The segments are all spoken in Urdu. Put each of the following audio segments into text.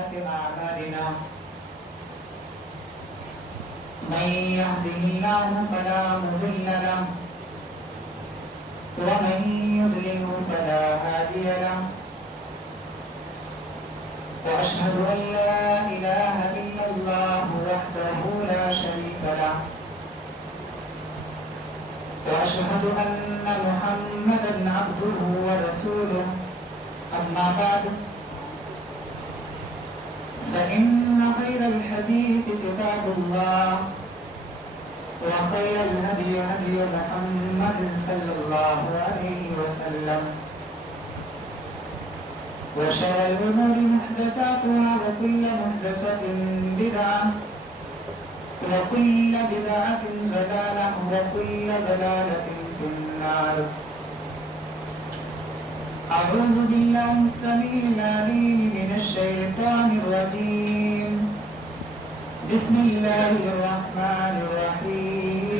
سيئات أعمالنا من يهده الله فلا مضل له ومن يضلل فلا هادي له وأشهد أن لا إله إلا الله وحده لا شريك له وأشهد أن محمدا عبده ورسوله أما بعد فإن خير الحديث كتاب الله وخير الهدي هدي محمد صلى الله عليه وسلم وشر الأمور محدثاتها وكل محدثة بدعة وكل بدعة ضلالة وكل ضلالة في النار. أعوذ بالله السميع العليم من الشيطان الرجيم. بسم الله الرحمن الرحيم.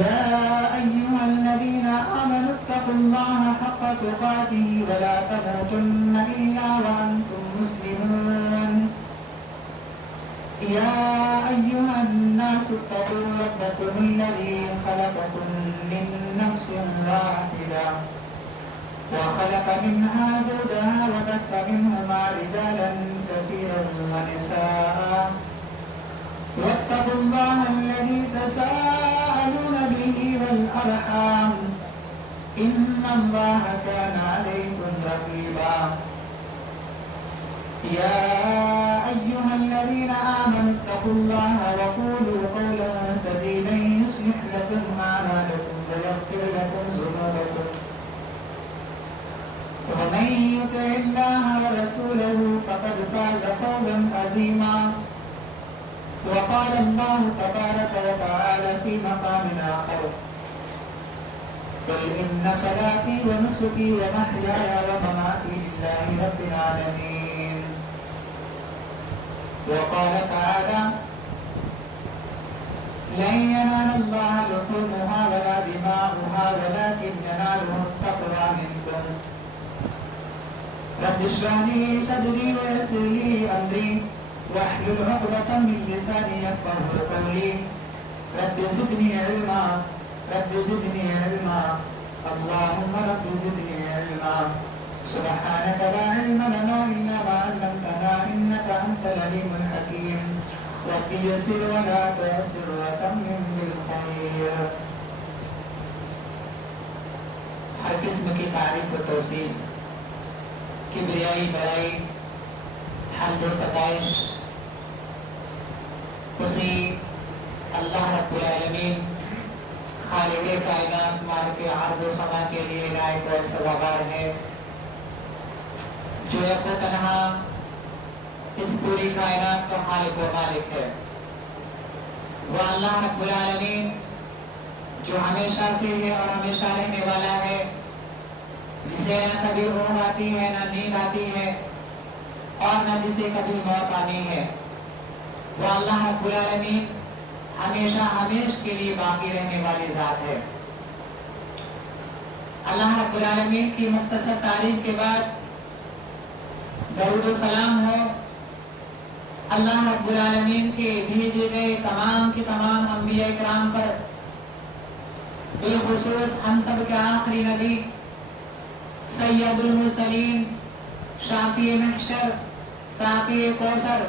يا أيها الذين آمنوا اتقوا الله حق تقاته ولا تموتن إلا وأنتم مسلمون. يا أيها الناس اتقوا ربكم الذي خلقكم من نفس واحدة وخلق منها زوجها وبث منهما رجالا كثيرا ونساء واتقوا الله الذي تساءلون به والأرحام إن الله كان عليكم رقيبا. يا أيها الذين آمنوا اتقوا الله وقولوا قولا سديدا يصلح لكم أعمالكم ويغفر لكم ذنوبكم ومن يطع الله ورسوله فقد فاز فوزا عظيما. وقال الله تبارك وتعالى في مقام آخر قل إن صلاتي ونسكي ومحياي ومماتي لله رب العالمين. وقال تعالى لن ينال الله لحومها ولا دماؤها ولكن يناله التقوى منكم. رب اشرح لي صدري ويسر لي أمري واحلل عقدة من لساني يفقهوا قولي. رب زدني علما رب زدني علما اللهم رب زدني علما. سبحانك لا علم لنا إلا ما علمتنا إنك أنت العليم الحكيم. رب يسر ولا تعسر وتمم بالخير. ہر قسم کی تعریف و توصیف، کبریائی برائی، حمد و ستائش اسی اللہ رب العالمین خالق کائنات مالک عرض و سما کے لیے لائق اور سزاوار ہے، جو یک و تنہا اس پوری کائنات کا خالق و مالک ہے۔ وہ اللہ رب العالمین جو ہمیشہ سے ہے اور ہمیشہ رہنے والا ہے، جسے نہ کبھی اونگ آتی ہے نہ نیند آتی ہے اور نہ جسے کبھی موت آنی ہے۔ وہ اللہ رب العالمین ہمیشہ ہمیش کے لیے باقی رہنے والی ذات ہے۔ اللہ رب العالمین کی مختصر تعریف کے بعد درود و سلام ہو اللہ رب العالمین کے بھیجے گئے تمام کے تمام انبیاء کرام پر، بالخصوص ہم سب کے آخری نبی سید المرسلین، شافی محشر، ساقی کوثر،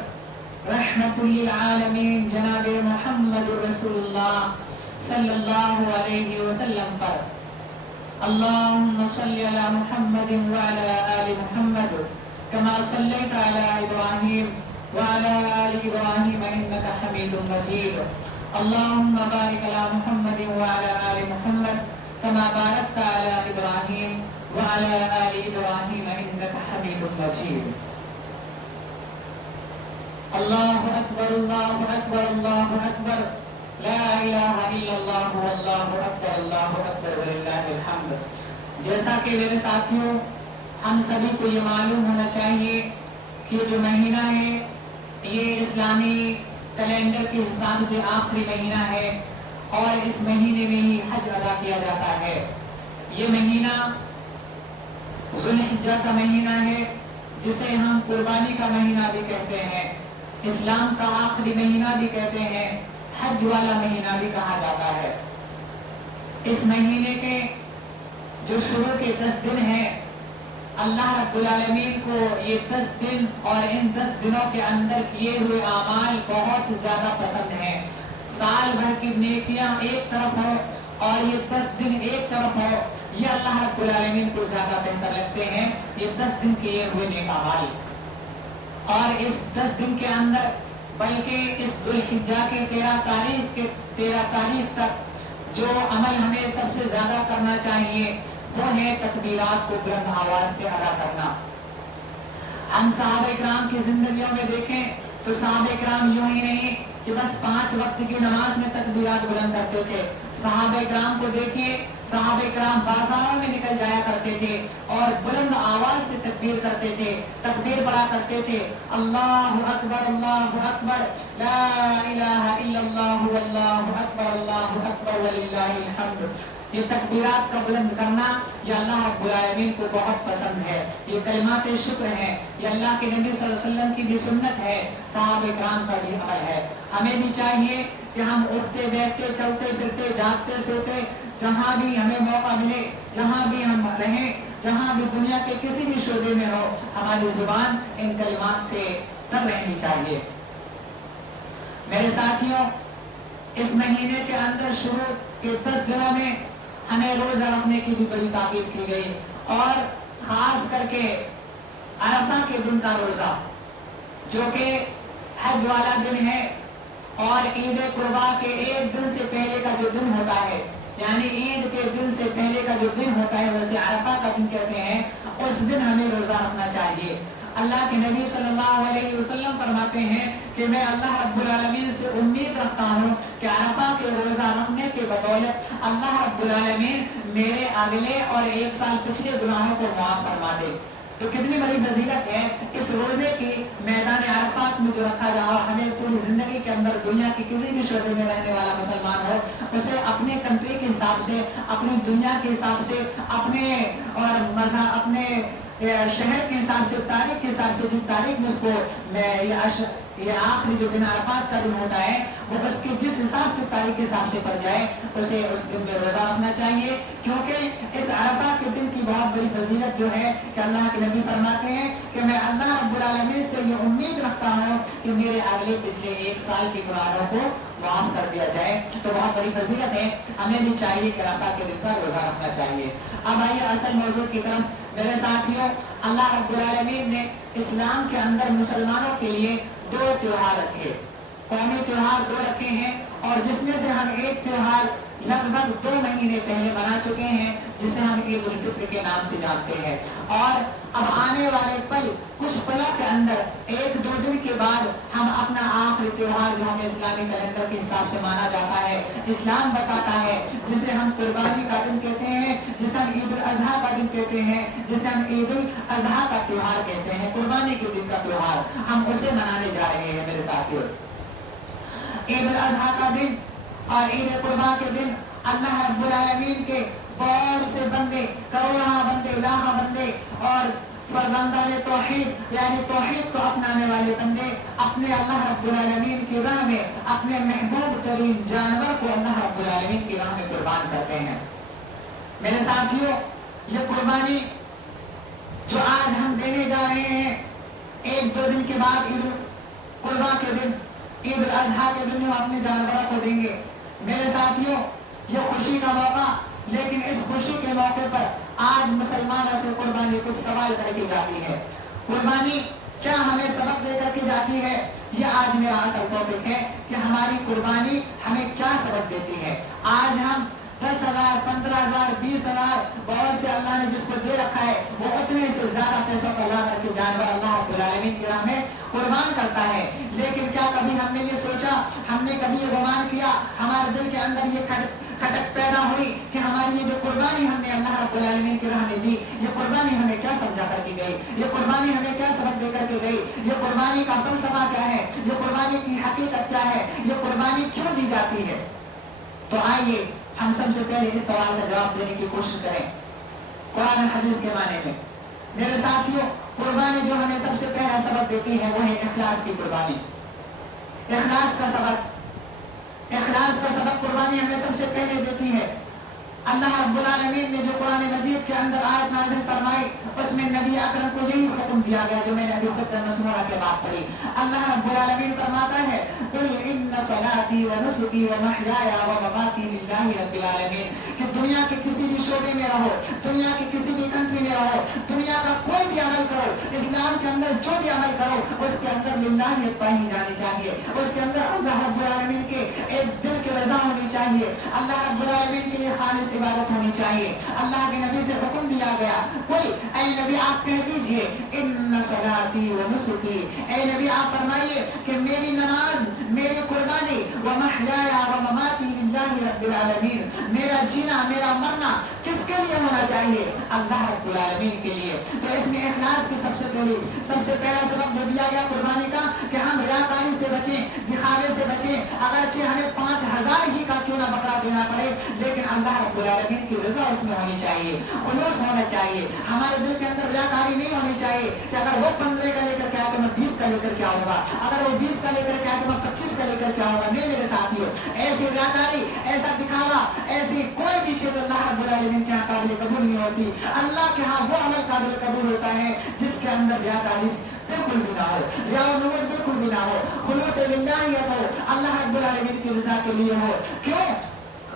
رحمت للعالمین جناب محمد رسول اللہ صلی اللہ علیہ وسلم پر۔ اللہم صلی علی محمد وعلی آل محمد کما صلیت علی ابراہیم وعلی آل ابراہیم انک حمید مجید۔ اللہم بارک علی محمد وعلی آل محمد کما بارکت علی ابراہیم وعلی آل ابراہیم انک حمید مجید۔ اللہ اکبر اللہ اکبر اللہ اکبر، لا الہ الا اللہ واللہ اکبر اللہ اکبر وللہ الحمد۔ جیسا کہ میرے ساتھیوں ہم سبھی کو یہ معلوم ہونا چاہیے کہ جو مہینہ ہے یہ اسلامی کیلنڈر کے حساب سے آخری مہینہ ہے اور اس مہینے میں ہی حج ادا کیا جاتا ہے۔ یہ مہینہ ذوالحجہ کا مہینہ ہے جسے ہم قربانی کا مہینہ بھی کہتے ہیں، اسلام کا آخری مہینہ بھی کہتے ہیں، حج والا مہینہ بھی کہا جاتا ہے۔ اس مہینے کے جو شروع کے 10 دن ہیں، اللہ رب العالمین کو یہ 10 دن اور ان 10 دنوں کے اندر کیے ہوئے اعمال بہت زیادہ پسند ہیں۔ سال بھر کی نیکیاں ایک طرف ہو اور یہ 10 دن ایک طرف ہو، یہ اللہ رب العالمین کو زیادہ بہتر لگتے ہیں، یہ 10 دن کیے ہوئے نیک اعمال۔ اور اس 10 دن کے اندر بلکہ اس ذوالحجہ کے 13 تاریخ تک جو عمل ہمیں سب سے زیادہ کرنا چاہیے وہ ہے تکبیرات کو بلند آواز سے ادا کرنا۔ ہم صحابہ کرام کی زندگیوں میں دیکھیں تو صحابہ کرام یوں ہی نہیں کہ بس 5 وقت کی نماز میں تکبیرات بلند کرتے تھے۔ صحابہ کرام کو دیکھیے، صحابہ کرام بازاروں میں نکل جایا کرتے تھے اور بلند آواز سے تکبیر کرتے تھے، تکبیر پڑھا کرتے تھے، اللہ اکبر لا الہ الا اللہ واللہ اکبر وللہ الحمد۔ یہ تکبیرات کا بلند کرنا یہ اللہ رب العالمین کو بہت پسند ہے، یہ کلمات شکر ہیں، یہ اللہ کے نبی صلی اللہ علیہ وسلم کی بھی سنت ہے، صحابہ کرام کا بھی عمل ہے۔ ہمیں بھی چاہیے کہ ہم اٹھتے بیٹھتے چلتے پھرتے جاگتے سوتے جہاں بھی ہمیں موقع ملے، جہاں بھی ہم رہیں، جہاں بھی دنیا کے کسی بھی شعبے میں ہو، ہماری زبان ان کلمات سے تر رہنی چاہیے۔ میرے ساتھیوں، اس مہینے کے اندر شروع کے 10 دنوں میں ہمیں روزہ رکھنے کی بھی بڑی تاکید کی گئی، اور خاص کر کے عرفہ کے دن کا روزہ جو کہ حج والا دن ہے، اور عید قربا کے ایک دن سے پہلے کا جو دن ہوتا ہے، یعنی عید کے دن سے پہلے کا جو دن ہوتا ہے ویسے عرفہ کا دن کہتے ہیں، اس دن ہمیں روزہ رکھنا چاہیے۔ اللہ کے نبی صلی اللہ علیہ وسلم فرماتے ہیں کہ میں اللہ رب العالمین سے امید رکھتا ہوں کہ عرفہ کے روزہ رکھنے کے بدولت اللہ رب العالمین میرے اگلے اور 1 سال پچھلے گناہوں کو معاف فرما دے۔ تو کتنی بڑی فضیلت ہے اس روزے کی، میدان عرفات میں جو رکھا جا رہا، ہمیں پوری زندگی کے اندر دنیا کی کسی بھی شعبے میں رہنے والا مسلمان ہو، اسے اپنے کنٹری کے حساب سے، اپنی دنیا کے حساب سے، اپنے اور مذہب، اپنے شہر کے حساب سے، تاریخ کے حساب سے، جس تاریخ میں اس کو یہ آخری جو دن عرفات کا دن ہوتا ہے وہ اس کی جس حساب سے تاریخ کے حساب سے پڑ جائے اسے اس دن میں روزہ رکھنا چاہیے، کیونکہ اس عرفہ کے دن کی بہت بڑی فضیلت جو ہے کہ اللہ کے نبی فرماتے ہیں کہ میں اللہ رب العالمین سے یہ امید رکھتا ہوں کہ میرے اگلے پچھلے 1 سال کے گناہوں کو معاف کر دیا جائے۔ تو بہت بڑی فضیلت ہے، ہمیں بھی چاہیے کہ عرفہ کے دن کا روزہ رکھنا چاہیے۔ اب آئیے اصل موضوع کی طرف۔ میرے ساتھیوں، اللہ رب العالمین نے اسلام کے اندر مسلمانوں کے لیے 2 تیوہار رکھے، قومی تیوہار 2 رکھے ہیں، اور جس میں سے ہم ایک تیوہار لگ بھگ 2 مہینے پہلے منا چکے ہیں جسے ہم عید الفطر کے نام سے جانتے ہیں، اور اب آنے والے پل کچھ پلوں کے اندر 1-2 دن کے بعد ہم اپنا آخری تیوہار جو ہمیں اسلامی کیلنڈر کے حساب سے مانا جاتا ہے، اسلام بتاتا ہے، جسے ہم قربانی کا دن کہتے ہیں، جسے ہم عید الاضحیٰ کا دن کہتے ہیں، جسے ہم عید الاضحیٰ کا تیوہار کہتے ہیں، قربانی کے دن کا تیوہار، ہم اسے منانے جا رہے ہیں۔ میرے ساتھیوں، عید الاضحیٰ کا دن اور عید قربان کے دن اللہ رب العالمین کے بہت سے بندے، کروڑہ بندے، لاکھ بندے اور فرزندان توحید یعنی توحید کو اپنانے والے بندے اپنے اللہ رب العالمین کی راہ میں اپنے محبوب ترین جانور کو اللہ رب العالمین کی راہ میں قربان کرتے ہیں۔ میرے ساتھیوں، یہ قربانی جو آج ہم دینے جا رہے ہیں، 1-2 دن کے بعد عید قربان کے دن، عید الاضحیٰ کے دن ہم اپنے جانوروں کو دیں گے۔ میرے ساتھیوں، یہ خوشی کا موقع، لیکن اس خوشی کے موقع پر آج مسلمانوں سے قربانی کچھ سوال کر کے جاتی ہے۔ قربانی کیا ہمیں سبق دے کر کے جاتی ہے؟ یہ آج میرا اصل ٹاپک ہے کہ ہماری قربانی ہمیں کیا سبق دیتی ہے۔ آج ہم 10,000 15,000 20,000 بہت سے اللہ نے جس کو دے رکھا ہے وہ اتنے سے زیادہ پیسوں کو لا کر کے جانور اللہ رب العالمین کی راہ میں قربان کرتا ہے، لیکن کیا کبھی ہم نے یہ سوچا، ہم نے کبھی یہ گمان کیا، ہمارے دل کے اندر یہ کھٹک پیدا ہوئی کہ ہماری یہ جو قربانی ہم نے اللہ رب العالمین کی راہ میں دی، یہ قربانی ہمیں کیا سمجھا کر کے گئی، یہ قربانی ہمیں کیا سبق دے کر کے گئی، یہ قربانی کا فلسفہ کیا ہے، یہ قربانی کی حقیقت کیا ہے، یہ قربانی کیوں دی جاتی ہے؟ تو آئیے ہم سب سے پہلے اس سوال کا جواب دینے کی کوشش کریں قرآن حدیث کے معنی میں۔ میرے ساتھیوں قربانی جو ہمیں سب سے پہلا سبق دیتی ہے وہ ہے اخلاص کی قربانی. اخلاص کا سبق قربانی ہمیں سب سے پہلے دیتی ہے. اللہ رب العالمین نے جو قرآن مجید کے اندر آیت نازل فرمائی اس میں نبی اکرم کو یہی حکم دیا گیا جو میں نے ابھی خطبہ مسموعہ کے بعد پڑھی. اللہ رب العالمین فرماتا ہے قل ان صلاتی و نسکی و محیایا و مماتی للہ رب العالمین کہ دنیا کے کسی بھی شعبے میں رہو, دنیا کی کسی بھی کنٹری میں رہو, دنیا کا کوئی بھی عمل کرو, اسلام کے اندر جو بھی عمل کرو اس کے اندر للہیت پائی جانی چاہیے, اس کے اندر اللہ رب العالمین کے ایک دل کی رضا ہونی چاہیے, اللہ رب العالمین کے لیے خالص عبادت ہونی چاہیے. اللہ کے نبی سے حکم دیا گیا قل اے نبی آپ کہہ دیجئے ان صلاتی و نسکی, اے نبی آپ فرمائیے کہ میری نماز, میری قربانی و محیایا و مماتی للہ رب العالمین, میرا جینا میرا مرنا کس کے لیے ہونا چاہیے؟ اللہ رب العالمین کے لیے. تو اس میں اخلاص کی سب سے پہلا سبب جو دیا گیا قربانی کا کہ ہم ریاکاری سے بچیں, دکھاوے سے بچیں, اگرچہ ہمیں 5000 ہی کا کیوں نہ بکرا دینا پڑے لیکن اللہ رب العالمین کی رضا اس میں ہونی چاہیے, خلوص ہونا چاہیے. ہمارے دل کے اندر ریاکاری نہیں ہونی چاہیے کہ اگر وہ 15 کا لے کر کے آئے تو میں 20 کا لے کر کے آؤں گا, اگر وہ 20 کا لے کر کے آئے تو میں 25 کا لے کر کے آؤں گا. نہیں میرے ساتھیوں, ایسی ریاکاری, ایسا دکھاوا, ایسی کوئی بھی چیز اللہ رب العالمین کے یہاں قابل قبول نہیں ہوتی. اللہ کے ہاں وہ عمل قابل قبول ہوتا ہے جس کے اندر ریاکاری بالکل بھی نہ ہو, ریا و نمود بالکل بھی نہ ہو, خلوص للہیت ہو, اللہ رب العالمین کی رضا کے لیے ہو. کیوں؟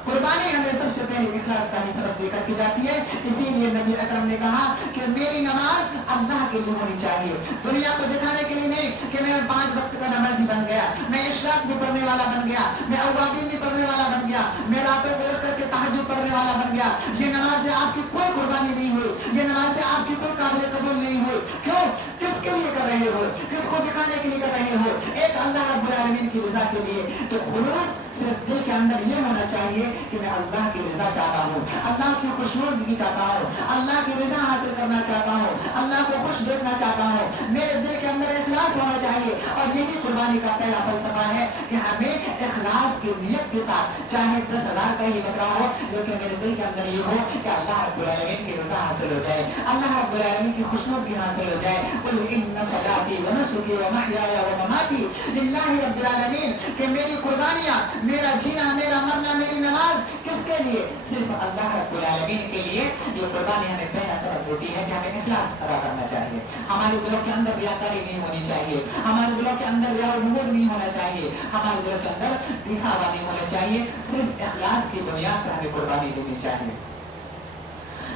قربانی ہمیں سب سے پہلے اخلاص کا ہی سبب دے کر کی جاتی ہے. اسی لیے نبی اکرم نے کہا کہ میری نماز اللہ کے لیے ہونی چاہیے, دنیا کو دکھانے کے لیے نہیں کہ میں 5 وقت کا نمازی بن گیا, میں اشراق بھی پڑھنے والا بن گیا, میں اوابین بھی پڑھنے والا بن گیا, میں راتوں کو اٹھ کر کے تہجد پڑھنے والا بن گیا. یہ نماز سے آپ کی کوئی قربانی نہیں ہوئی, یہ نماز سے آپ کی کوئی قابل قبول نہیں ہوئی. کیوں؟ کس کے لیے کر رہے ہو, کس کو دکھانے کے لیے کر رہے ہو؟ ایک اللہ رب العالمین کی رضا کے لیے. تو خلوص صرف دل کے اندر یہ ہونا چاہیے کہ میں اللہ کی رضا چاہتا ہوں, اللہ کی خوشنودگی چاہتا ہوں, اللہ کی رضا حاصل کرنا چاہتا ہوں, اللہ کو خوش دیکھنا چاہتا ہوں. میرے دل کے اندر اخلاص ہونا چاہیے. اور یہی قربانی کا پہلا فلسفہ ہے کہ ہمیں اخلاص کی نیت کے ساتھ چاہے 10,000 کا ہی بکرا ہو لیکن میرے دل کے اندر یہ ہو کہ اللہ رب العالمین کی رضا حاصل ہو جائے, اللہ رب العالمین کی خوشنودگی حاصل ہو جائے. قل ان صلاتی و نسکی و محیایا و مماتی للہ رب العالمین, کہ میری قربانیاں, میرا جینا, میرا مرنا, میری نماز کس کے لیے؟ صرف اللہ رب العالمین کے لیے. یہ قربانی ہمیں پہلا سبق دیتی ہے کہ ہمیں اخلاص ادا کرنا چاہیے. ہمارے دلوں کے اندر ریاکاری نہیں ہونی چاہیے, ہمارے دلوں کے اندر ریا و نمود نہیں ہونا چاہیے, ہمارے دلوں کے اندر دکھاوا نہیں ہونا چاہیے. صرف اخلاص کی بنیاد پر ہمیں قربانی دینی چاہیے.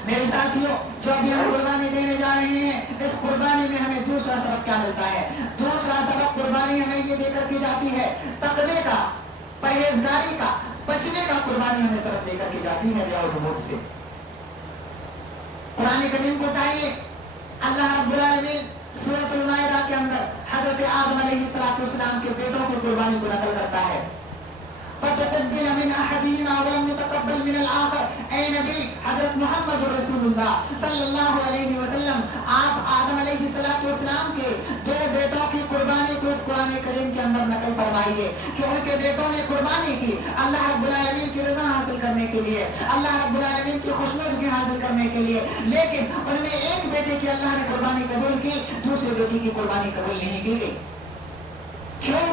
میرے ساتھیوں, جو بھی ہم قربانی دینے جا رہے ہیں اس قربانی میں ہمیں دوسرا سبق کیا ملتا ہے؟ دوسرا سبق قربانی ہمیں یہ دے کر کی جاتی ہے تقوی کا, پرہیزگاری کا, بچنے کا. قربانی ہمیں سبق دے کر کی جاتی ہے ریا و نمود سے. قرآن کریم کو اٹھائیے, اللہ رب العالمین سورۃ المائدہ کے اندر حضرت آدم علیہ السلام کے بیٹوں کی قربانی کو نقل کرتا ہے. فتقبل من احدهما ولم يتقبل من الاخر. اے نبی حضرت محمد رسول اللہ صلی اللہ علیہ وسلم, آپ آدم علیہ السلام کے 2 بیٹوں کی قربانی کو اس قرآن کریم کے اندر نقل فرمائیے کہ ان کے بیٹوں نے قربانی کی اللہ رب العالمین کی رضا حاصل کرنے کے لیے, اللہ رب العالمین کی خوشنودگی حاصل کرنے کے لیے. لیکن ان میں ایک بیٹے کی اللہ نے قربانی قبول کی, دوسرے بیٹے کی قربانی قبول نہیں کی گئی. کیوں؟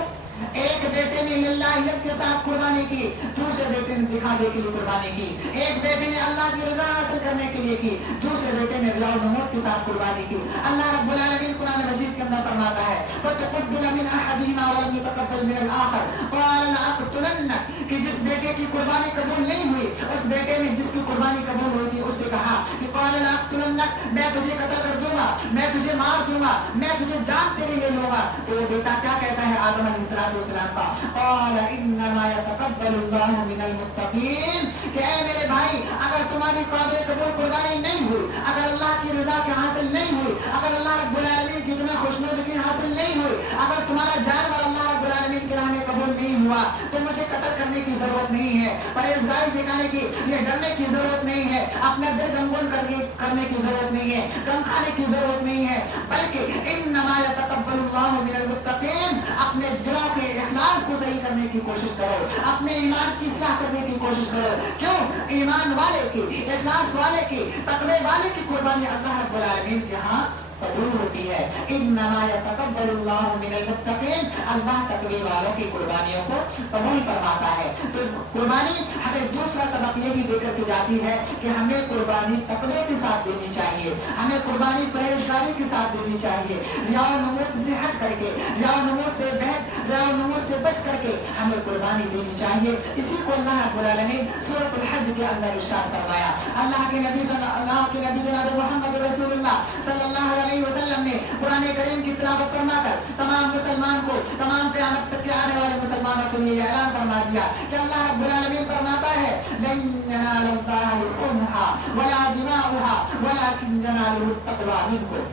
ایک بیٹے نے للہیت کے ساتھ قربانی کی, دوسرے بیٹے نے دکھاوے کے لیے قربانی کی. ایک بیٹے نے اللہ کی رضا حاصل کرنے کے لیے کی, دوسرے بیٹے نے ریا و نمود کے ساتھ قربانی کی. اللہ رب العالمین قرآن مجید کے اندر فرماتا ہے فتقبل من احدهما ولم يتقبل من الاخر قال لأقتلنك, کہ جس بیٹے کی قربانی قبول نہیں ہوئی اس بیٹے نے جس کی قربانی قبول ہوئی تھی اس سے کہا کہ قال لأقتلنك, میں تجھے قتل کر دوں گا, میں تجھے مار دوں گا, میں تجھے جان تیری لے لوں گا. تو وہ بیٹا کیا کہتا ہے آدم علیہ السلام کا؟ قال انما يتقبل الله من المتقين, کہ اے میرے بھائی اگر تمہاری قابل قبول قربانی نہیں ہوئی, اگر اللہ کی رضا کے حاصل نہیں ہوئی, اگر اللہ رب العالمین کی تمہیں خوشنودگی حاصل نہیں ہوئی, اگر تمہارا جانور اللہ رب العالمین کی راہ میں قبول نہیں ہوا تو مجھے قتل کرنے کی ضرورت نہیں ہے, پرہیزگاری دکھانے کی, یہ ڈرنے کی ضرورت نہیں ہے, اپنا دل گمگون کرنے کی ضرورت نہیں ہے, غم کھانے کی ضرورت نہیں ہے, بلکہ انما يتقبل الله من المتقين. اپنے دلوں کے اخلاص کو صحیح کرنے کی کوشش کرو, اپنے ایمان کی اصلاح کرنے کی کوشش کرو. کیوں؟ ایمان والے کی, اخلاص والے کی, تقوی والے کی قربانی اللہ رب العالمین کے ہاں قبول ہوتی ہے. انما یتقبل اللہ من المتقین, اللہ تقوی والوں کی قربانیوں کو قبول فرماتا ہے. تو قربانی ہمیں دوسرا سبق یہ بھی دے کر کے جاتی ہے کہ ہمیں قربانی تقوی کے ساتھ دینی چاہیے, ہمیں قربانی پرہیزگاری کے ساتھ دینی چاہیے, ریا و نمود سے ہٹ کر کے, ریا و نمود سے بچ کر کے ہمیں قربانی دینی چاہیے. اسی کو اللہ رب العالمین سورۃ الحج کے اندر ارشاد فرمایا. اللہ کے نبی جناب محمد رسول اللہ صلی اللہ علیہ وسلم نے قرآن کریم کی تلاوت فرما کر تمام مسلمان کو, تمام قیامت تک کے آنے والے مسلمانوں کے لیے اعلان فرما دیا کہ اللہ رب العالمین فرماتا ہے لن ينال الله لحومها ولا دماؤها ولكن يناله التقوى منكم.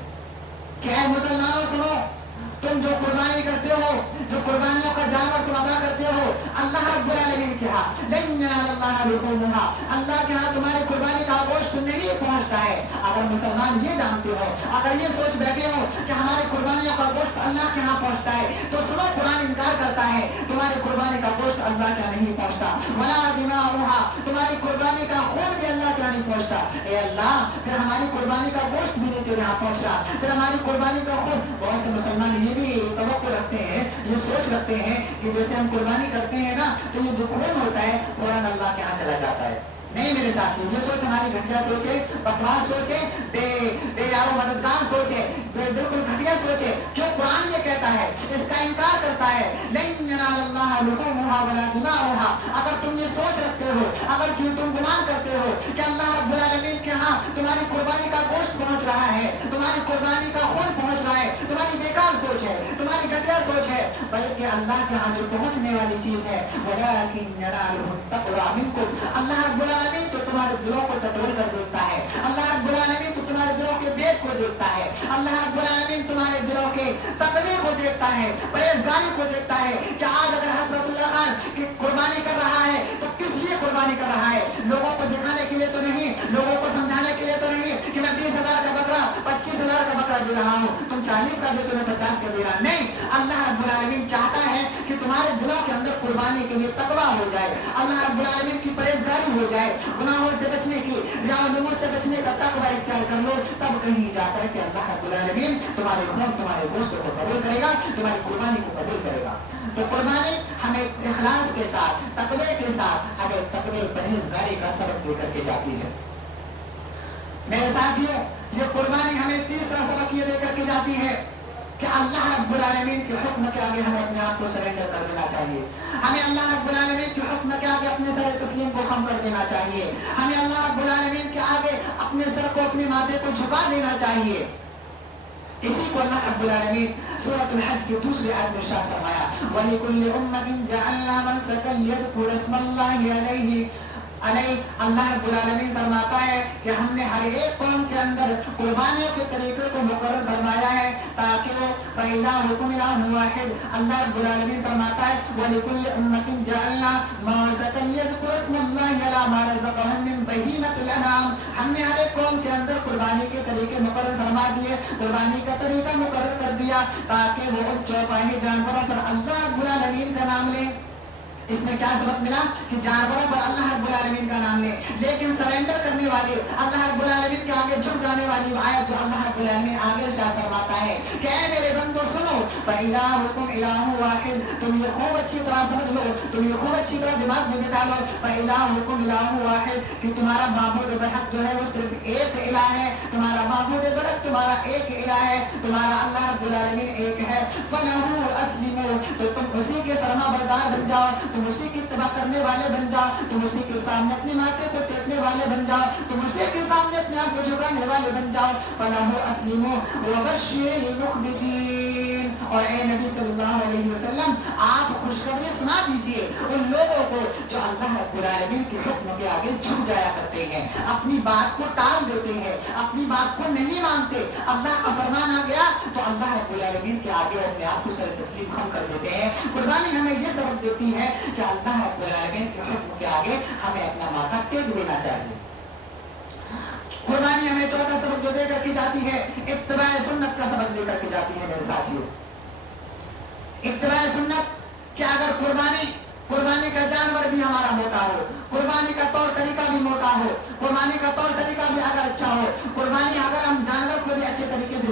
کہ اے مسلمانوں سنو, تم جو قربانی کرتے ہو, جو قربانیوں کا جانور تم ادا کرتے ہو, اللہ رب العالمین کے ہاں لن ينال الله لحومها, اللہ کے ہاں تمہاری قربانی کا گوشت نہیں پہنچتا ہے. اگر مسلمان یہ جانتے ہو, اگر یہ سوچ بیٹھے ہو کہ ہماری قربانیوں کا گوشت اللہ کے ہاں پہنچتا ہے, تو سنو قرآن انکار کرتا ہے تمہاری قربانی کا گوشت اللہ کے نہیں پہنچتا. ولا دماؤها, تمہاری قربانی کا خون بھی اللہ کے نہیں پہنچتا. اے اللہ, پھر ہماری قربانی کا گوشت بھی نہیں تیرے یہاں پہنچ رہا, پھر ہماری قربانی کا خون. بہت سے مسلمان یہ بھی توقع رکھتے ہیں, یہ سوچ رکھتے ہیں کہ جیسے ہم قربانی کرتے ہیں نا تو یہ جو خون ہوتا ہے فوراً اللہ کے ہاں چلا جاتا ہے. نہیں میرے ساتھیوں, یہ سوچ ہماری گھٹیا سوچ ہے, بکواس سوچ ہے, بے یارو مددگار سوچ ہے, بالکل گھٹیا سوچ ہے. کیوں قرآن یہ کہتا ہے, اس کا انکار کرتا ہے لن ينال الله لحومها ولا دماؤها. اگر تم یہ سوچ رکھتے ہو, اگر تم گمان کرتے ہو کہ اللہ رب العالمین کے ہاں تمہاری قربانی کا گوشت پہنچ رہا ہے, تمہاری قربانی کا خون پہنچ رہا ہے, تمہاری بیکار سوچ ہے, تمہاری گھٹیا سوچ ہے. بلکہ اللہ کے ہاں جو پہنچنے والی چیز ہے ولكن يناله التقوى منكم, اللہ رب العالمین تو تمہارے دلوں کو ٹٹول کر دیکھتا ہے, اللہ رب العالمین تو تمہارے دلوں کے بیت کو دیکھتا ہے, اللہ رب العالمین تمہارے دلوں کے تقوی کو دیکھتا ہے, پرہیزگاری کو دیکھتا ہے. کہ آج اگر حضرت اللہ خان کی قربانی کر رہا ہے تو کس لیے قربانی کر رہا ہے؟ لوگوں کو دکھانے کے لیے تو نہیں, لوگوں کو سمجھانے کے لیے تو نہیں کہ میں 20,000 کا بکرا 25,000 کا بکرا دے رہا ہوں, تم 40 کا دے تو میں 50 کا دے رہا. نہیں, اللہ رب العالمین چاہتا ہے کہ تمہارے دلوں کے اندر قربانی کے لیے تقوی ہو جائے, اللہ رب العالمین کی پرہیزگاری ہو جائے, گناہوں سے بچنے کی, ریا و نمود سے بچنے کا تقوی اختیار کر لو. تب کہیں جا کر کہ اللہ رب العالمین تمہارے خون, تمہارے گوشت کو قبول کرے گا, تمہاری قربانی کو قبول کرے گا. تو قربانی ہمیں اخلاص کے ساتھ, تقوی کے ساتھ, ہمیں تقوی پرہیزگاری کا سبق دے کر کے جاتی ہے. میرے ساتھیوں, یہ قربانی ہمیں تیسرا سبق یہ دے کر کے جاتی ہے کہ اللہ رب العالمین کے حکم کے آگے ہمیں اپنے آپ کو سرنڈر کر دینا چاہیے. ہمیں اللہ رب العالمین کے حکم کے آگے اپنے سر تسلیم کو خم کر دینا چاہیے. ہمیں اللہ رب العالمین کے آگے اپنے سر کو, اپنے ماتھے کو جھکا دینا چاہیے. اسی کو اللہ رب العالمین سورۃ الحج کی دوسری آیت میں ارشاد فرمایا وَلِكُلِّ أُمَّةٍ جَعَلْنَا مَنسَكًا لِيَذْكُرُوا اسْمَ اللَّهِ عَلَيْهِ. اللہ رب العالمین فرماتا ہے کہ ہم نے ہر ایک قوم کے اندر قربانیوں کے طریقے کو مقرر فرمایا ہے تاکہ وہ فَإِلَٰهُكُمْ إِلَٰهٌ وَاحِدٌ. اللہ رب العالمین فرماتا ہے وَلِكُلِّ أُمَّةٍ جَعَلْنَا مَنسَكًا لِيَذْكُرُوا اسْمَ اللَّهِ عَلَىٰ مَا رَزَقَهُم مِّن بَهِيمَةِ الْأَنْعَامِ. ہم نے ہر ایک قوم کے اندر قربانی کے طریقے مقرر فرما دیے, قربانی کا طریقہ مقرر کر دیا تاکہ وہ ان چوپاہی جانوروں پر اللہ رب العالمین کا نام لیں. اس میں کیا سبق ملا کہ جانوروں پر اللہ رب العالمین کا نام لے, لیکن سرنڈر کرنے والے, اللہ رب العالمین کے آگے جھک جانے والی آیت جو اللہ رب العالمین آگے ارشاد فرماتا ہے کہ اے میرے بندو سنو فَإِلَٰهُكُمْ إِلَٰهٌ وَاحِدٌ. تم یہ خوب اچھی طرح سمجھ لو, تم یہ خوب اچھی طرح دماغ میں بٹھا لو فَإِلَٰهُكُمْ إِلَٰهٌ وَاحِدٌ کہ تمہارا معبود برحق جو ہے وہ صرف ایک الہ ہے, تمہارا معبود برحق تمہارا ایک الہ ہے, تمہارا اللہ رب العالمین ایک ہے. فَلَهُ أَسْلِمُوا تو تم اسی کے فرما بردار بن جاؤ, تم اسی کی اتباع کرنے والے بن جاؤ, تم اسی کے سامنے اپنے ماتھے کو ٹیکنے والے بن جاؤ, تم اسی کے سامنے اپنے آپ کو جھکانے والے بن جاؤ. فَلَهُ أَسْلِمُوا وَبَشِّرِ الْمُخْبِتِينَ. اور اے نبی صلی اللہ علیہ وسلم آپ خوشخبری سنا دیجئے ان لوگوں کو جو اللہ رب العالمین کے حکم کے آگے جھک جایا کرتے ہیں, اپنی بات کو ٹال دیتے ہیں, اپنی بات کو نہیں مانتے. اللہ کا فرمان آ گیا تو اللہ رب العالمین کے آگے اپنے آپ کو سر تسلیم خم کر دیتے ہیں. قربانی ہمیں یہ سبق دیتی ہے کہ اللہ رب العالمین کے حکم کے آگے ہمیں اپنا ماتھا ٹیک دینا چاہیے. قربانی ہمیں چوتھا سبق جو دے کر کے جاتی ہے اتباع سنت کا سبق دے کر کے جاتی ہے. میرے ساتھیوں, اتباع سنت کہ اگر قربانی کا جانور بھی ہمارا موٹا ہو, قربانی کا طور طریقہ بھی موٹا ہو, قربانی کا طور طریقہ بھی اگر اچھا ہو, قربانی اگر ہم جانور کو بھی اچھے طریقے سے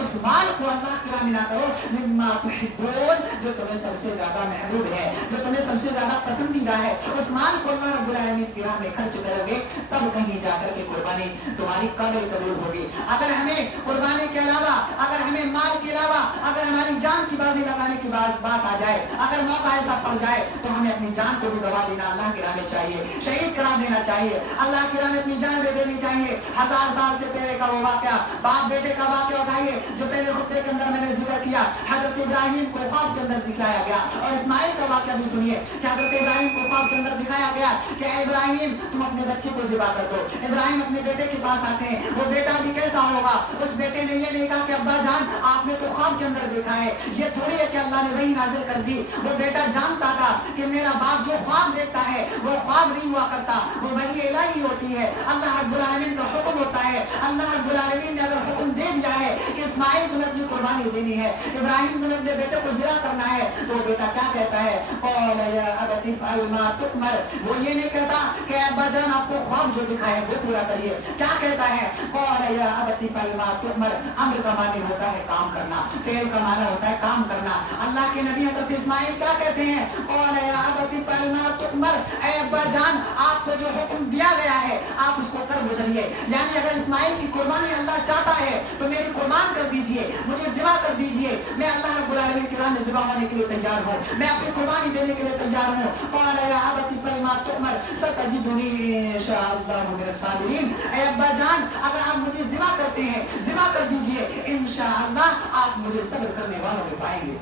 اس مال کو اللہ کی راہ میں نہ کرو مما تحبون جو تمہیں سب سے زیادہ محبوب ہے, جو تمہیں سب سے زیادہ پسندیدہ ہے, اس مال کو اللہ رب العالمین کی راہ میں خرچ کرو گے تب کہیں جا کر کے قربانی تمہاری قابل قبول ہوگی. اگر ہمیں قربانی کے علاوہ, اگر ہمیں مال کے علاوہ, اگر ہماری جان کی بازی لگانے کی بات آ جائے, اگر موقع ایسا پڑ جائے تو ہمیں اپنی جان کو بھی گوا دینا اللہ کی راہ میں چاہیے, شہید کرا دینا چاہیے, اللہ کی راہ میں اپنی جان دے دینی چاہیے. 1000 سال سے پہلے کا وہ واقعہ, باپ بیٹے کا واقعہ اٹھائیے جو پہلے خطبے کے اندر میں نے ذکر کیا. حضرت ابراہیم کو خواب کے اندر دکھایا گیا, اور اسماعیل کا واقعہ بھی سنیے کہ حضرت ابراہیم کو خواب کے اندر دکھایا گیا کہ اے ابراہیم تم اپنے بچے کو ذبح کر دو. ابراہیم اپنے بیٹے کے پاس آتے ہیں, وہ بیٹا بھی کیسا ہوگا, اس بیٹے نے یہ نہیں کہا کہ ابا جان آپ نے تو خواب کے اندر دیکھا ہے, یہ تھوڑی ہے کہ اللہ نے وہی نازل کر دی. وہ بیٹا جانتا تھا کہ میرا باپ جو خواب دیکھتا ہے وہ خواب نہیں ہوا کرتا, وہ وحی الہی ہوتی ہے, اللہ رب العالمین کا حکم ہوتا ہے. اللہ رب العالمین نے اگر حکم دے دیا ہے کہ اسماعیل تمہیں اپنی قربانی دینی ہے, ابراہیم تمہیں اپنے بیٹے کو ذبح کرنا ہے, تو بیٹا کیا کہتا ہے, قال یا ابت افعل ما تؤمر. وہ یہ نہیں کہتا کہ ابا جان آپ کو خواب جو دکھا ہے وہ پورا کریے. کیا کہتا ہے, قال یا ابت افعل ما تؤمر. امر کا معنی ہوتا ہے کام کرنا, فعل کا معنی ہوتا ہے کام کرنا. اللہ کے نبی حضرت اسماعیل کیا کہتے ہیں, قال یا ابت افعل ما تؤمر. اے ابا جان آپ کو جو حکم دیا گیا ہے آپ اس کو کر گزریے. یعنی اگر اسماعیل کی قربانی اللہ چاہتا ہے تو میری قربان کر دیجئے, مجھے ذبح کر دیجئے. میں اللہ رب العالمین کی راہ میں ذبح ہونے کے لیے تیار ہوں, میں اپنی قربانی دینے کے لیے تیار ہوں. قال یا ابت افعل ما تؤمر ستجدنی ان شاء اللہ من الصابرین. اے ابا جان اگر آپ مجھے ذبح کرتے ہیں ذبح کر دیجئے, انشاءاللہ آپ مجھے صبر کرنے والوں میں پائیں گے.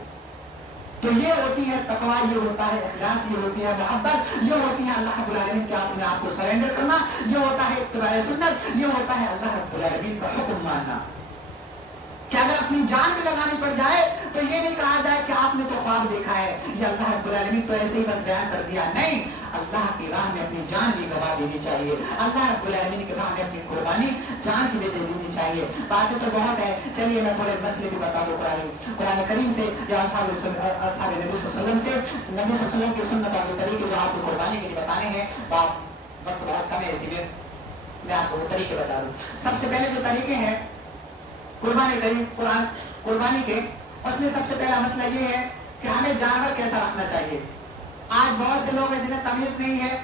تو یہ ہوتی ہے تقویٰ, یہ ہوتا ہے اخلاص, یہ ہوتی ہے محبت, یہ ہوتی ہے اللہ رب العالمین کے اپنے آپ کو سرینڈر کرنا, یہ ہوتا ہے اتباع سنت, یہ ہوتا ہے اللہ رب العالمین کا حکم ماننا. کہ اگر اپنی جان بھی لگانی پڑ جائے تو یہ نہیں کہا جائے کہ آپ نے تو خواب دیکھا ہے, یہ اللہ رب العالمین تو ایسے ہی بس بیان کر دیا. نہیں, اللہ کی راہ میں اپنی جان بھی گوا دینی چاہیے. اللہ رب العالمین کی راہ میں اپنی قربانی جان کی بھی دے دینی چاہیے. باتیں تو بہت ہے, چلیے میں تھوڑے مسئلے بھی بتا دوں قرآن کریم سے یا اصحاب نبی صلی اللہ علیہ وسلم سے. نبی صلی اللہ علیہ وسلم کی سنت اور طریقے جو آپ کو قربانی کے لیے بتانے ہیں, وقت بہت کم ہے اسی میں آپ کو وہ طریقے بتا دوں. سب سے پہلے جو طریقے ہیں قربانی کریم قربانی کے, اس میں سب سے پہلا مسئلہ یہ ہے کہ ہمیں جانور کیسا رکھنا چاہیے. آج بہت سے لوگ ہیں جنہیں تمیز نہیں ہے,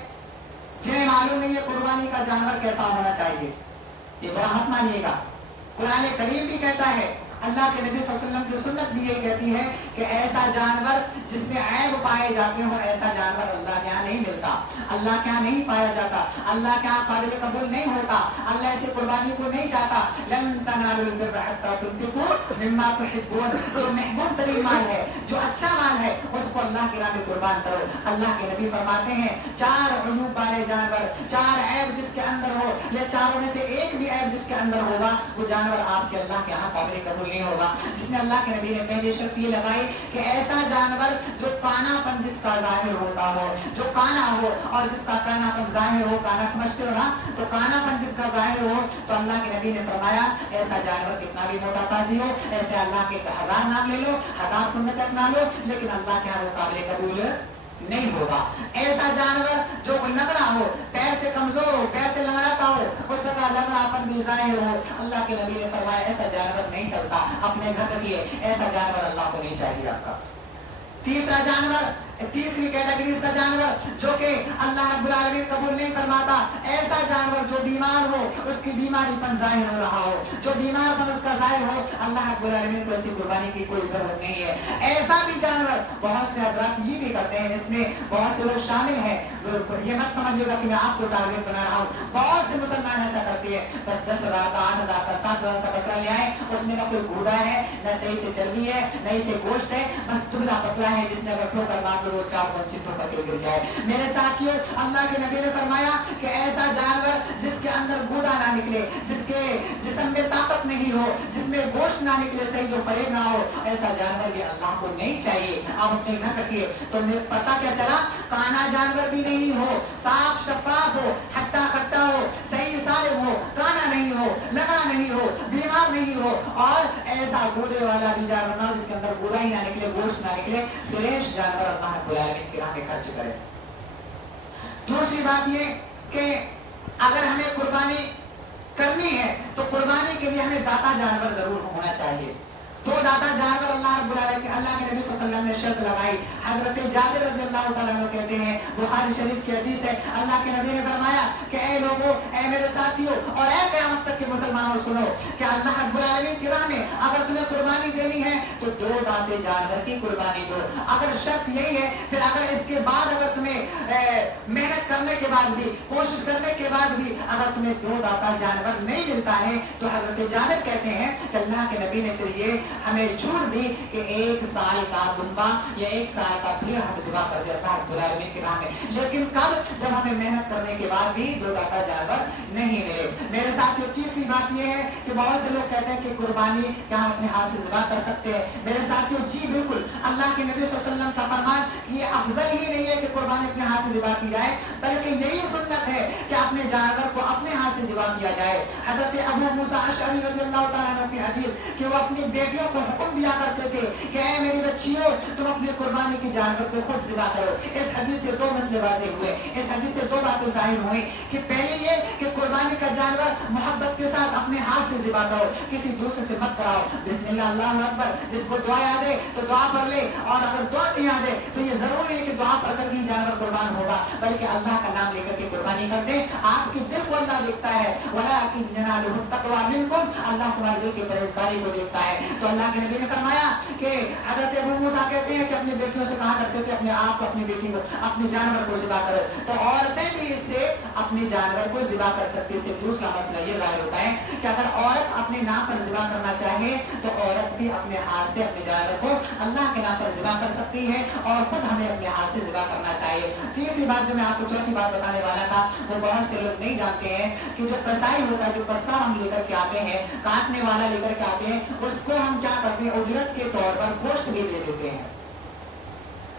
جنہیں معلوم نہیں ہے قربانی کا جانور کیسا ہونا چاہیے. یہ برا مت مانیے گا, قرآن کریم بھی کہتا ہے, اللہ کے نبی صلی اللہ علیہ وسلم کی سنت بھی یہ کہتی ہے کہ ایسا جانور جس میں عیب پائے جاتے ہوں ایسا جانور اللہ کے یہاں نہیں ملتا, اللہ کے یہاں نہیں پایا جاتا, اللہ کے یہاں قابل قبول نہیں ہوتا, اللہ ایسے قربانی کو نہیں چاہتا. لن تنالوا البر حتى تنفقوا مما تحبون. جو محبوب ترین مال ہے, جو اچھا مال ہے, اس کو اللہ کی راہ میں قربان کرو. اللہ کے نبی فرماتے ہیں 4 عیوب والے جانور, 4 عیب جس کے اندر ہو, یا چاروں میں سے ایک بھی عیب جس کے اندر ہوگا, وہ جانور آپ کے اللہ کے یہاں قابل قبول نہیں ہوگا. جس میں اللہ کے نبی نے پہلی شرط یہ لگائی کہ ایسا جانور جو کانا پن جس کا ظاہر ہوتا ہو, جو کانا ہو اور جس کا کانا پن ظاہر ہو, کانا سمجھتے ہو نا, تو کانا پن جس کا ظاہر ہو, تو اللہ کے نبی نے فرمایا ایسا جانور کتنا بھی موٹا تازی ہو, ایسے اللہ کے 1000 نام لے لو, 1000 سنت اپنا لو, لیکن اللہ کے یہاں وہ قابل قبول نہیں ہوگا. ایسا جانور جو لنگڑا ہو, پیر سے کمزور ہو, پیر سے لنگڑاتا ہو, اس کا لنگڑا پن بھی ظاہر ہو, اللہ کے نبی نے فرمایا ایسا جانور نہیں چلتا, اپنے گھر رکھیے, ایسا جانور اللہ کو نہیں چاہیے آپ کا. تیسرا جانور, تیسری کیٹیگریز کا جانور جو کہ اللہ رب العالمین قبول نہیں فرماتا, ایسا جانور جو بیمار ہو, اس کی بیماری پن ظاہر ہو رہا ہو, جو بیمار پن اس کا ظاہر ہو, اللہ رب العالمین کو ایسی قربانی کی کوئی ضرورت نہیں ہے. ایسا بھی جانور, بہت سے حضرات یہ بھی کرتے ہیں, اس میں بہت سے لوگ شامل ہیں, یہ مت سمجھیے گا کہ میں آپ کو ٹارگیٹ بنا رہا ہوں, بہت سے مسلمان ایسا کرتے ہیں, بس 10,000 کا 8,000 کا 7,000 کا بکرا لے آئے, اس میں نہ کوئی گودا ہے, نہ صحیح سے چربی ہے, نہ اسے گوشت ہے, بس دبلا پتلا ہے جس نے اگر ٹھوکر مار دو 4-5 چٹوں پر گر جائے. میرے ساتھیوں, اللہ کے نبی نے فرمایا کہ ایسا جانور جس کے اندر گودا نہ نکلے, جس کے جسم میں طاقت نہیں ہو, جس میں گوشت نہ نکلے, صحیح جو فریب نہ ہو, ایسا جانور بھی اللہ کو نہیں چاہیے. آپ اپنے گھر رکھیے. تو پتہ کیا چلا, کانا جانور بھی نہیں ہو, صاف شفاف ہو, ہٹا کٹا ہو, صحیح سالم ہو, کانا نہیں ہو, لگا نہیں ہو, بیمار نہیں ہو, اور ایسا گودے والا بھی جانور نہ جس کے اندر گودا ہی نہ نکلے, گوشت نہ نکلے, فریش جانور اللہ رب العالمین کی راہ میں خرچ کرے. دوسری بات یہ کہ اگر ہمیں قربانی کرنی ہے تو قربانی کے لیے ہمیں داتا جانور ضرور ہونا چاہیے. دو داتا جانور اللہ رب العالمین اللہ کے نبی صلی اللہ علیہ وسلم نے شرط لگائی. حضرت جابر رضی اللہ تعالیٰ عنہ کہتے ہیں, بخاری شریف کی حدیث ہے, اللہ کے نبی نے فرمایا کہ اے لوگوں, اے میرے ساتھیوں اور اے قیامت تک کے مسلمانوں سنو کہ اللہ رب العالمین کی راہ میں اگر تمہیں قربانی دینی ہے تو دو داتے جانور کی قربانی دو. اگر شرط یہی ہے, پھر اگر اس کے بعد اگر تمہیں محنت کرنے کے بعد بھی, کوشش کرنے کے بعد بھی اگر تمہیں دو داتا جانور نہیں ملتا ہے تو حضرت جابر کہتے ہیں کہ اللہ کے نبی نے پھر یہ ہمیں چھوٹ دی کہ 1 سال کا دمبا یا 1 سال کا بھیڑ ہم ذبح کر دیتا ہے رب العالمین کی راہ میں. لیکن کب؟ جب ہمیں محنت کرنے کے بعد بھی دو داتا جانور نہیں ملے. میرے ساتھ تیسری بات یہ ہے کہ بہت سے لوگ کہتے ہیں کہ قربانی کیا ہم اپنے ہاتھ سے ذبح کر سکتے ہیں؟ میرے ساتھیوں جی بالکل, اللہ کے نبی صلی اللہ علیہ وسلم کا فرمان یہ افضل ہی نہیں ہے کہ قربانی اپنے ہاتھ سے ذبح کی جائے, بلکہ یہی سنت ہے کہ اپنے جانور کو اپنے ہاتھ سے ذبح کیا جائے. حضرت ابو موسیٰ اشعری رضی اللہ تعالیٰ عنہ کی حدیث کہ وہ اپنی بیٹیوں کو حکم دیا کرتے تھے کہ اے میری بچیوں, تم اپنے قربانی کے جانور کو خود ذبح کرو. اس حدیث سے 2 مسئلے واضح ہوئے. اس حدیث سے 2 باتیں ظاہر ہوئی کہ پہلے یہ کہ قربانی کا جانور محبت کے ساتھ اپنے ہاتھ سے ذبح کرو, کسی دوسرے سے مت کراؤ. بسم اللہ اللہ اکبر, جس کو دعا یاد ہے تو دعا پڑھ لے, اور اگر دعا نہیں یاد ہے تو یہ ضرور ہے کہ دعا پڑھ کر ہی جانور قربان ہوگا, بلکہ اللہ کا نام لے کر کے قربانی کر دیں. آپ کے دل کو اللہ دیکھتا ہے, وَلَٰكِنْ يَنَالُهُ التَّقْوَىٰ مِنكُمْ, اللہ تمہارے دل کی پرہیزگاری کو دیکھتا ہے. تو اللہ کے نبی نے فرمایا کہ حضرت ابو موسیٰ کہتے ہیں کہ اپنی بیٹیوں سے کہا کرتے تھے اپنے آپ کو, اپنی بیٹی کو, اپنے جانور کو ذبح کرو. تو عورتیں بھی اس سے اپنے جانور کو ذبح کر سکتی. سے دوسرا مسئلہ یہ ظاہر ہوتا ہے کہ اگر عورت اپنے نام پر ذبح کرنا چاہے تو عورت بھی اپنے ہاتھ سے اپنے جانور کو اللہ کے نام پر ذبح کر سکتی ہے, اور خود ہمیں اپنے ہاتھ سے ذبح کرنا چاہیے. تیسری بات جو میں آپ کو چوتھی بات بتانے والا تھا, وہ بہت سے لوگ نہیں جانتے ہیں کہ جو قصائی ہوتا ہے, جو قصاب ہم لے کر کے آتے ہیں, کاٹنے والا لے کر کے آتے ہیں, اس کو ہم کیا کرتے ہیں, اجرت کے طور پر گوشت بھی دے دیتے ہیں,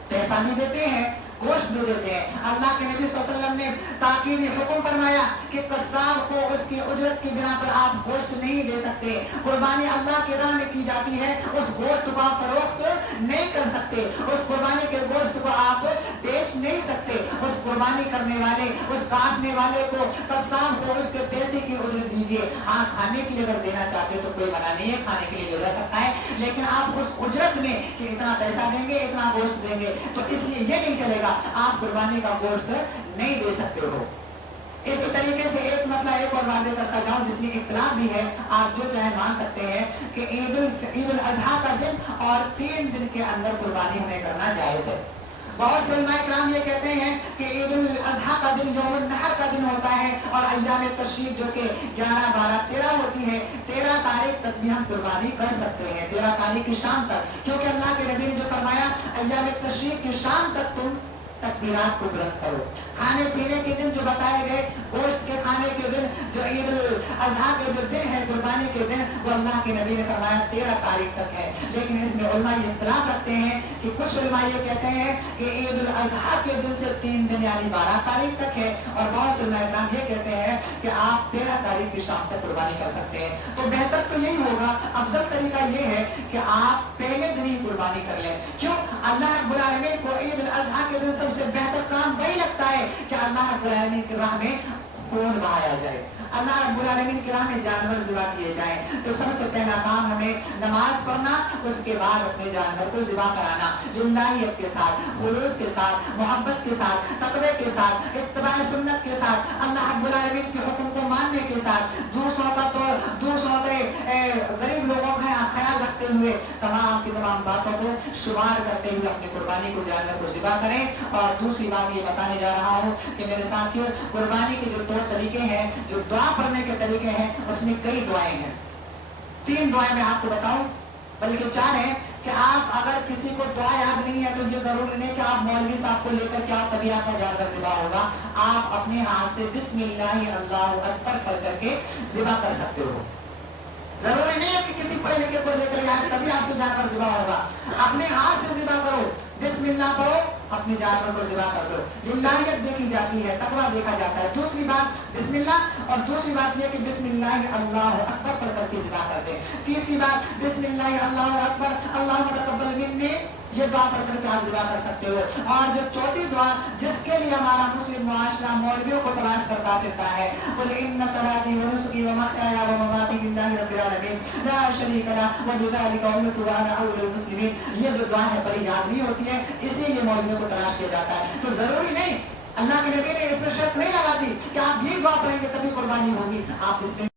پیسہ بھی دیتے ہیں, گوشت بھی دیتے ہیں. اللہ کے نبی صلی اللہ علیہ وسلم نے تاکیدی حکم فرمایا کہ قصاب کو اس کی اجرت کی بنا پر آپ گوشت نہیں دے سکتے. قربانی اللہ کی راہ میں کی جاتی ہے, اس گوشت کو آپ فروخت نہیں کر سکتے, اس قربانی کے گوشت کو آپ بیچ نہیں سکتے. اس قربانی کرنے والے, اس کاٹنے والے کو, قصاب کو اس کے پیسے کی اجرت دیجیے. ہاں, کھانے کے لیے اگر دینا چاہتے تو کوئی منع نہیں ہے, کھانے کے لیے دے سکتا ہے, لیکن آپ اس اجرت میں کہ اتنا پیسہ دیں گے, اتنا گوشت دیں گے, تو اس لیے یہ نہیں چلے گا, آپ قربانی کا گوشت نہیں دے سکتے ہو. اسی طریقے سے ایک مسئلہ ایک اور واضح کرتا جاؤں جس میں اختلاف بھی ہے, آپ جو چاہے مان سکتے ہیں کہ عید الاضحیٰ کا دن اور 3 دن کے اندر قربانی ہمیں کرنا جائز ہے. بہت سے علماء کرام یہ کہتے ہیں کہ عید الاضحیٰ کا دن یوم النحر کا دن ہوتا ہے, اور ایام تشریق جو کہ 11 12 13 ہوتی ہے, 13 تاریخ تک بھی ہم قربانی کر سکتے ہیں, 13 تاریخ کی شام تک, کیونکہ اللہ کے نبی نے جو فرمایا ایام تشریق کی شام تک تم تکبیرات کو بلند کرو. کھانے پینے کے دن جو بتائے گئے, گوشت کے کھانے کے دن, جو عید الاضحیٰ کے جو دن ہے, قربانی کے دن, وہ اللہ کے نبی نے فرمایا 13 تاریخ تک ہے. لیکن اس میں علماء یہ اختلاف رکھتے ہیں کہ کچھ علماء یہ کہتے ہیں کہ عید الاضحیٰ کے دن سے 3 دن یعنی 12 تاریخ تک ہے, اور بہت سے علماء کرام یہ کہتے ہیں کہ آپ 13 تاریخ کی شام تک قربانی کر سکتے ہیں. تو بہتر تو یہی ہوگا, افضل طریقہ یہ ہے کہ آپ پہلے دن ہی قربانی کر لیں. کیوں؟ اللہ رب العالمین کو عید الاضحیٰ کے دن سب سے بہتر کام وہی لگتا ہے کہ اللہ رب العالمین کی راہ میں خون بہایا جائے, اللہ رب العالمین کی راہ میں جانور ذبح کیے جائیں. تو سب سے پہلا کام ہمیں نماز پڑھنا, اس کے بعد اپنے جانور کو ذبح کرانا, للہیت کے ساتھ, خلوص کے ساتھ, محبت کے ساتھ, تقوی کے ساتھ, اتباع سنت کے ساتھ, اللہ رب العالمین کے حکم کو ماننے کے ساتھ, دوسروں کا غریب لوگوں کا خیال رکھتے ہوئے, تمام کی تمام باتوں کو شمار کرتے ہوئے اپنی قربانی کو, جانور کو ذبح کریں. اور دوسری بات یہ بتانے جا رہا ہوں کہ میرے ساتھیوں, قربانی کے جو 2 طریقے ہیں, جو دعا پڑھنے کے طریقے ہیں, اس میں کئی دعائیں ہیں. 3 دعائیں میں آپ کو بتاؤں, بلکہ 4 ہیں, کہ آپ اگر کسی کو دعا یاد نہیں ہے تو یہ ضروری نہیں کہ آپ مولوی صاحب کو لے کر کے آپ تبھی آپ کا جانور ذبح ہوگا. آپ اپنے ہاتھ سے بسم اللہ اللہ اکبر پڑھ کر کے ذبح کر سکتے ہو. ضروری نہیں ہے کہ کسی پڑھے لکھے کو لے کر آئے تبھی آپ کے جانور ذبح ہوگا. اپنے ہاتھ سے ذبح کرو, بسم اللہ پڑھو, اپنے جانور کو ذبح کر دو. للہیت دیکھی جاتی ہے, تقویٰ دیکھا جاتا ہے. دوسری بات بسم اللہ, اور دوسری بات یہ کہ بسم اللہ اللہ اکبر پڑھ کر کے ذبح کر دیں. تیسری بات بسم اللہ اللہ اکبر اللہم تقبل منی یہ دعا پڑھ کر کے آپ ذبح کر سکتے ہو. اور جو چوتھی دعا جس کے لیے ہمارا مسلم معاشرہ مولویوں کو تلاش کرتا پھرتا ہے، قل ان صلاتي ونسكي ومحياي ومماتي لله رب العالمین لا شریک له وبذلك امرت وانا اول المسلمین. یہ جو دعا ہے بڑی یاد نہیں ہوتی ہے، اسی لیے مولویوں کو تلاش کیا جاتا ہے. تو ضروری نہیں، اللہ کے نبی نے اس پر شرط نہیں لگا دی کہ آپ یہ دعا پڑھیں گے تبھی قربانی ہوگی. آپ اس میں